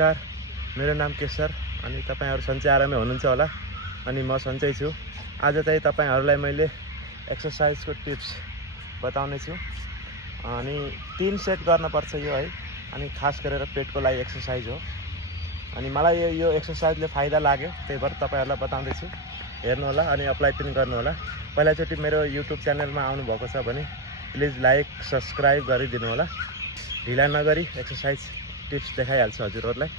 नमस्कार, मेरो नाम केशर अनि तपाईहरु सन्चै आरामै हुनुहुन्छ होला अनि म सन्चै छु। आज चाहिँ तपाईहरुलाई मैले एक्सरसाइजको टिप्स बताउने छु। अनि 3 सेट गर्न पर्छ यो है। अनि खास गरेर पेटको लागि एक्सरसाइज हो। अनि मलाई यो एक्सरसाइजले फाइदा लाग्यो, त्यही भएर तपाईहरुलाई बताउँदै छु। हेर्नु होला अनि अप्लाई पनि गर्नु होला। पहिलोचोटी मेरो YouTube च्यानलमा आउनु भएको छ भने प्लिज लाइक सब्स्क्राइब गरिदिनु होला। ढिला नगरी एक्सरसाइज टिप्स देखाइहाल्छु हजुरहरुलाई।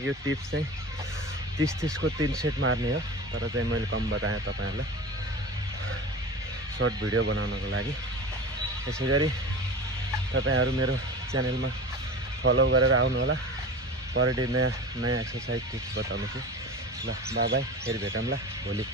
यो टिप्स चाहिँ 30 को 3 सेट मार्ने हो, तर चाहिँ मैले कम बताएँ तपाईहरुलाई सर्ट भिडियो बनाउनको लागि। त्यसैगरी तपाईहरु मेरो च्यानलमा फलो गरेर आउनु होला। पर डे नयाँ एक्सरसाइज टिप्स बताउँछु। ल बाइ बाइ, फेरि भेटौँला भोलि।